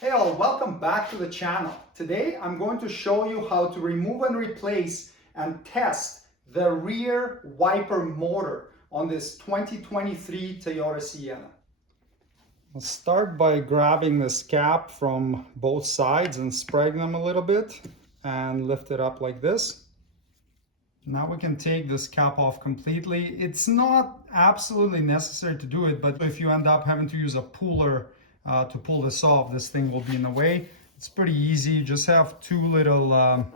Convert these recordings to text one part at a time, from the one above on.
Hey all, welcome back to the channel. Today I'm going to show you how to remove and replace and test the rear wiper motor on this 2023 Toyota Sienna. I'll start by grabbing this cap from both sides and spreading them a little bit and lift it up like this. Now we can take this cap off completely. It's not absolutely necessary to do it, but if you end up having to use a puller to pull this off, this thing will be in the way. It's pretty easy. You just have two little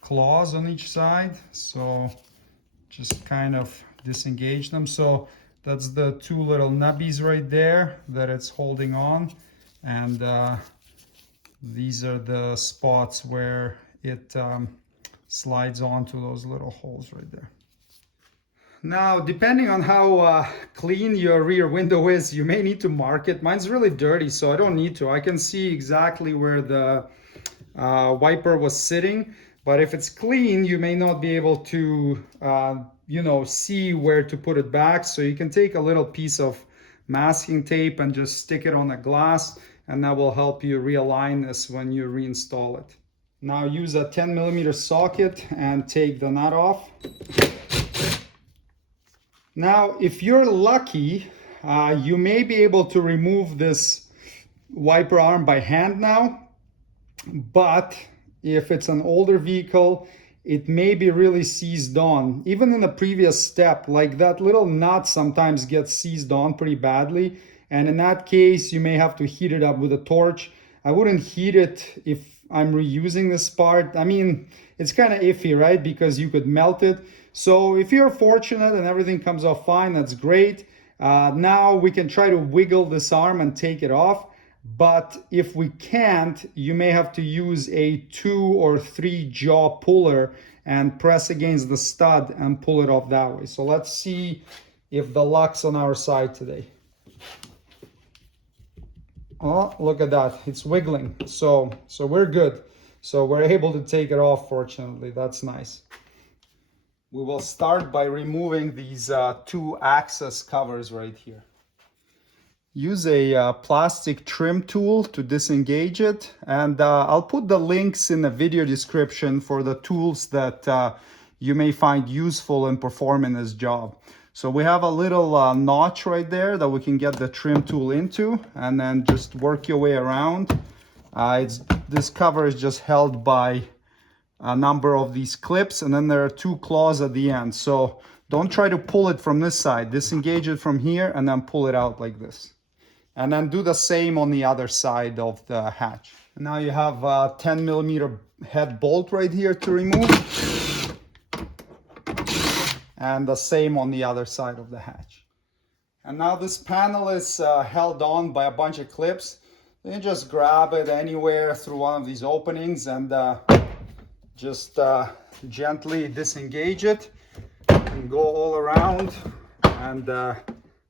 claws on each side. So just kind of disengage them. So that's the two little nubbies right there that it's holding on. And these are the spots where it slides onto those little holes right there. Now, depending on how clean your rear window is, you may need to mark it. Mine's really dirty, so I don't need to. I can see exactly where the wiper was sitting, but if it's clean, you may not be able to, see where to put it back. So you can take a little piece of masking tape and just stick it on the glass, and that will help you realign this when you reinstall it. Now use a 10mm socket and take the nut off. Now, if you're lucky, you may be able to remove this wiper arm by hand now, but if it's an older vehicle, it may be really seized on. Even in the previous step, like that little nut sometimes gets seized on pretty badly, and in that case, you may have to heat it up with a torch. I wouldn't heat it if I'm reusing this part. I mean, it's kind of iffy, right? Because you could melt it. So if you're fortunate and everything comes off fine, that's great. Now we can try to wiggle this arm and take it off. But if we can't, you may have to use a 2 or 3 jaw puller and press against the stud and pull it off that way. So let's see if the luck's on our side today. Oh, look at that. It's wiggling. So we're good. So we're able to take it off, fortunately. That's nice. We will start by removing these two access covers right here. Use a plastic trim tool to disengage it, and I'll put the links in the video description for the tools that you may find useful in performing this job. So we have a little notch right there that we can get the trim tool into, and then just work your way around. This cover is just held by a number of these clips, and then there are 2 claws at the end. So don't try to pull it from this side. Disengage it from here and then pull it out like this. And then do the same on the other side of the hatch. And now you have a 10mm head bolt right here to remove. And the same on the other side of the hatch. And now this panel is held on by a bunch of clips. You just grab it anywhere through one of these openings and just gently disengage it and go all around and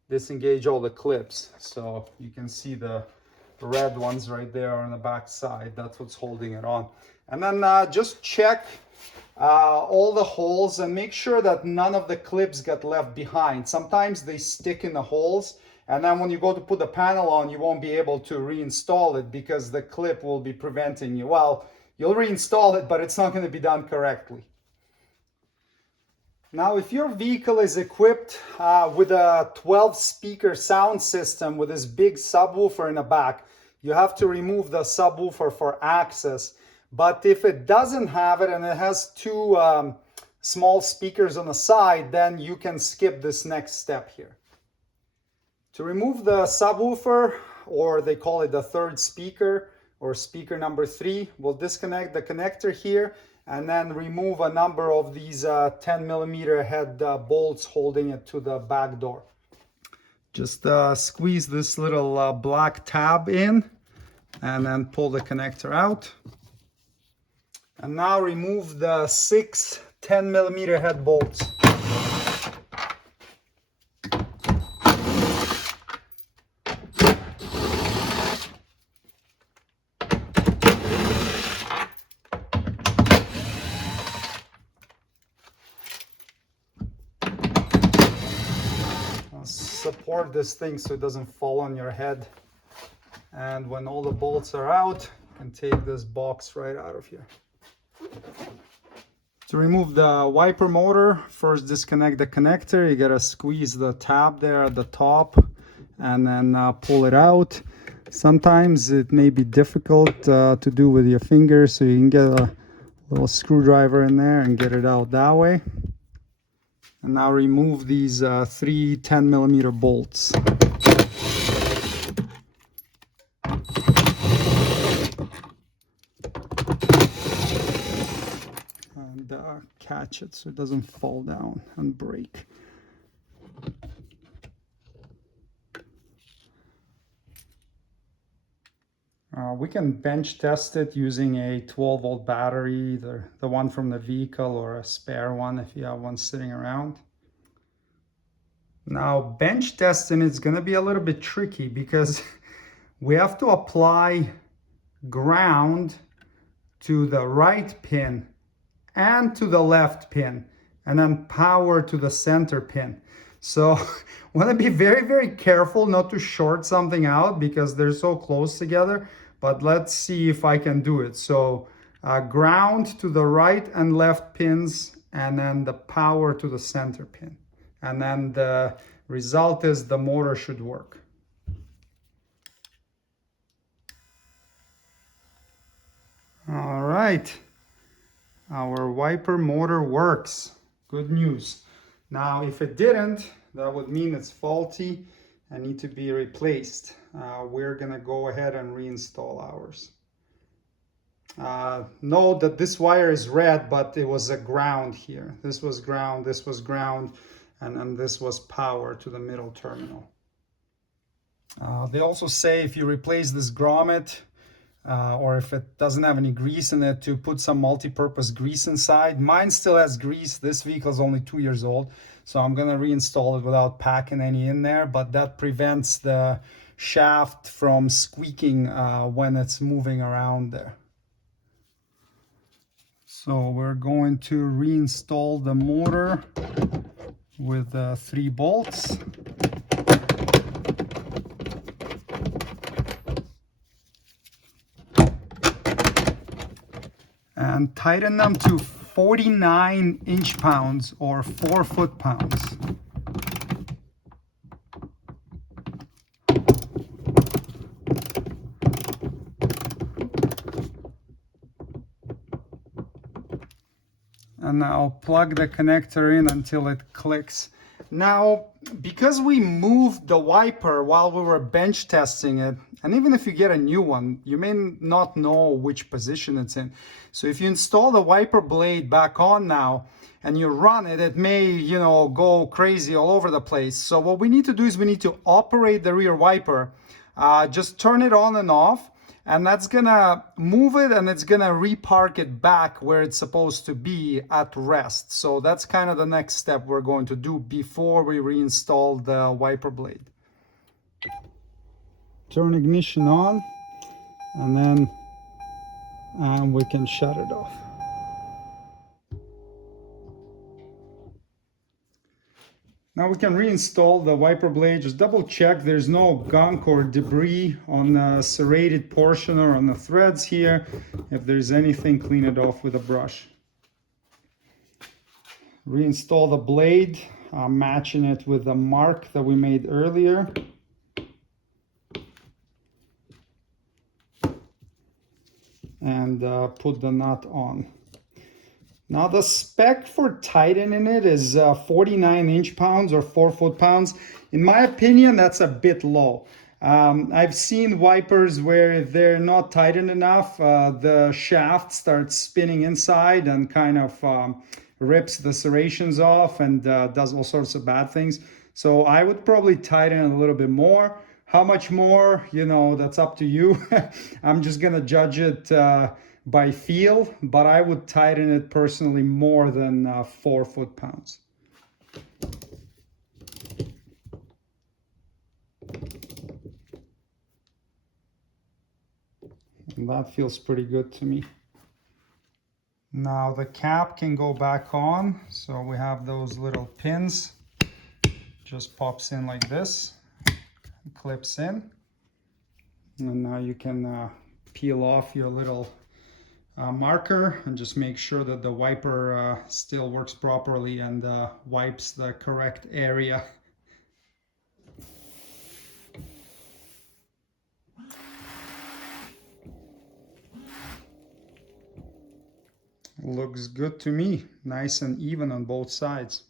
disengage all the clips. So you can see the red ones right there on the back side. That's what's holding it on. And then just check all the holes and make sure that none of the clips get left behind. Sometimes they stick in the holes, and then when you go to put the panel on, you won't be able to reinstall it because the clip will be preventing you. Well, you'll reinstall it, but it's not going to be done correctly. Now, if your vehicle is equipped with a 12-speaker sound system with this big subwoofer in the back, you have to remove the subwoofer for access. But if it doesn't have it and it has 2 small speakers on the side, then you can skip this next step here. To remove the subwoofer, or they call it the 3rd speaker, or speaker number 3, we'll disconnect the connector here and then remove a number of these 10mm head bolts holding it to the back door. Just squeeze this little black tab in and then pull the connector out. And now remove the 6 10mm head bolts. Support this thing so it doesn't fall on your head. And when all the bolts are out, you can take this box right out of here. To remove the wiper motor, first disconnect the connector. You gotta squeeze the tab there at the top and then pull it out. Sometimes it may be difficult to do with your fingers, so you can get a little screwdriver in there and get it out that way. And now remove these 3 10mm bolts. And catch it so it doesn't fall down and break. We can bench test it using a 12-volt battery, the one from the vehicle, or a spare one if you have one sitting around. Now, bench testing is going to be a little bit tricky because we have to apply ground to the right pin and to the left pin, and then power to the center pin. So want to be very, very careful not to short something out because they're so close together. But let's see if I can do it. So ground to the right and left pins, and then the power to the center pin. And then the result is the motor should work. All right. Our wiper motor works. Good news. Now, if it didn't, that would mean it's faulty and need to be replaced. We're gonna go ahead and reinstall ours. Note that this wire is red, but it was a ground here. This was ground, and this was power to the middle terminal. They also say if you replace this grommet, or if it doesn't have any grease in it, to put some multi-purpose grease inside. Mine still has grease. This vehicle is only 2 years old, so I'm gonna reinstall it without packing any in there, but that prevents the shaft from squeaking when it's moving around there. So we're going to reinstall the motor with 3 bolts. And tighten them to 49 inch-pounds or 4 foot-pounds. And now plug the connector in until it clicks. Now, because we moved the wiper while we were bench testing it, and even if you get a new one, you may not know which position it's in. So if you install the wiper blade back on now and you run it, it may, go crazy all over the place. So what we need to do is we need to operate the rear wiper, just turn it on and off, and that's gonna move it and it's gonna repark it back where it's supposed to be at rest. So that's kind of the next step we're going to do before we reinstall the wiper blade. Turn ignition on, and then we can shut it off. Now we can reinstall the wiper blade. Just double check there's no gunk or debris on the serrated portion or on the threads here. If there's anything, clean it off with a brush. Reinstall the blade, matching it with the mark that we made earlier. And put the nut on. Now the spec for tightening it is 49 inch-pounds or 4 foot-pounds. In my opinion, that's a bit low. I've seen wipers where they're not tightened enough. The shaft starts spinning inside and kind of rips the serrations off and does all sorts of bad things. So I would probably tighten it a little bit more. How much more, that's up to you. I'm just gonna judge it by feel, but I would tighten it personally more than 4 foot-pounds. And that feels pretty good to me. Now the cap can go back on, so we have those little pins. Just pops in like this, clips in. And now you can peel off your little marker and just make sure that the wiper still works properly and wipes the correct area. Looks good to me, nice and even on both sides.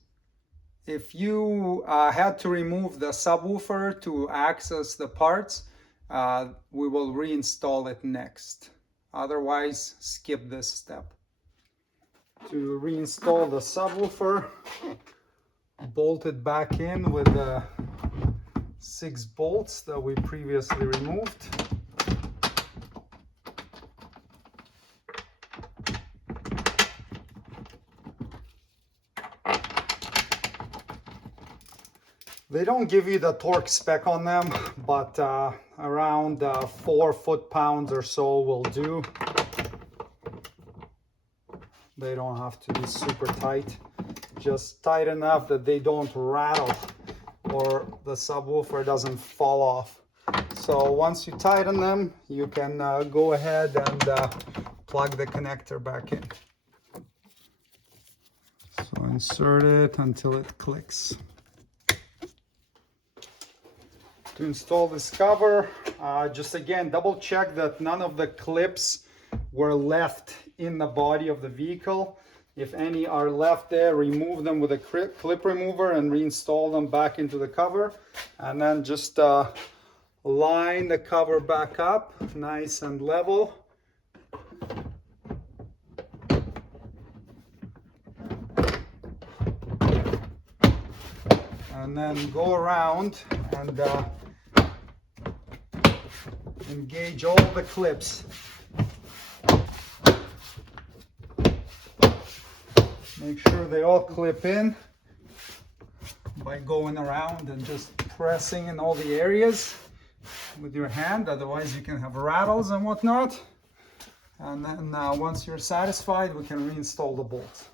If you had to remove the subwoofer to access the parts, we will reinstall it next. Otherwise, skip this step. To reinstall the subwoofer, bolt it back in with the 6 bolts that we previously removed. They don't give you the torque spec on them, but around 4 foot-pounds or so will do. They don't have to be super tight, just tight enough that they don't rattle or the subwoofer doesn't fall off. So once you tighten them, you can go ahead and plug the connector back in. So insert it until it clicks. To install this cover, just again double check that none of the clips were left in the body of the vehicle. If any are left there, remove them with a clip remover and reinstall them back into the cover. And then just line the cover back up nice and level. And then go around and engage all the clips. Make sure they all clip in by going around and just pressing in all the areas with your hand, otherwise you can have rattles and whatnot. And then once you're satisfied, we can reinstall the bolts.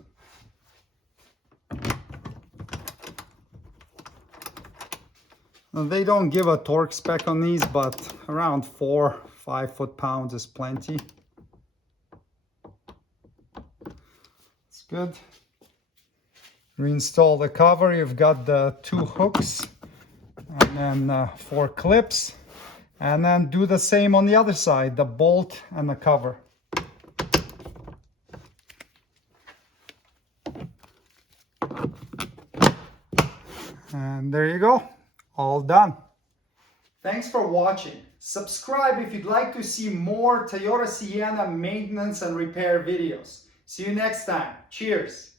Now, they don't give a torque spec on these, but around 4-5 foot-pounds is plenty. It's good. Reinstall the cover. You've got the 2 hooks and then 4 clips. And then do the same on the other side, the bolt and the cover. And there you go. All done. Thanks for watching. Subscribe if you'd like to see more Toyota Sienna maintenance and repair videos. See you next time. Cheers.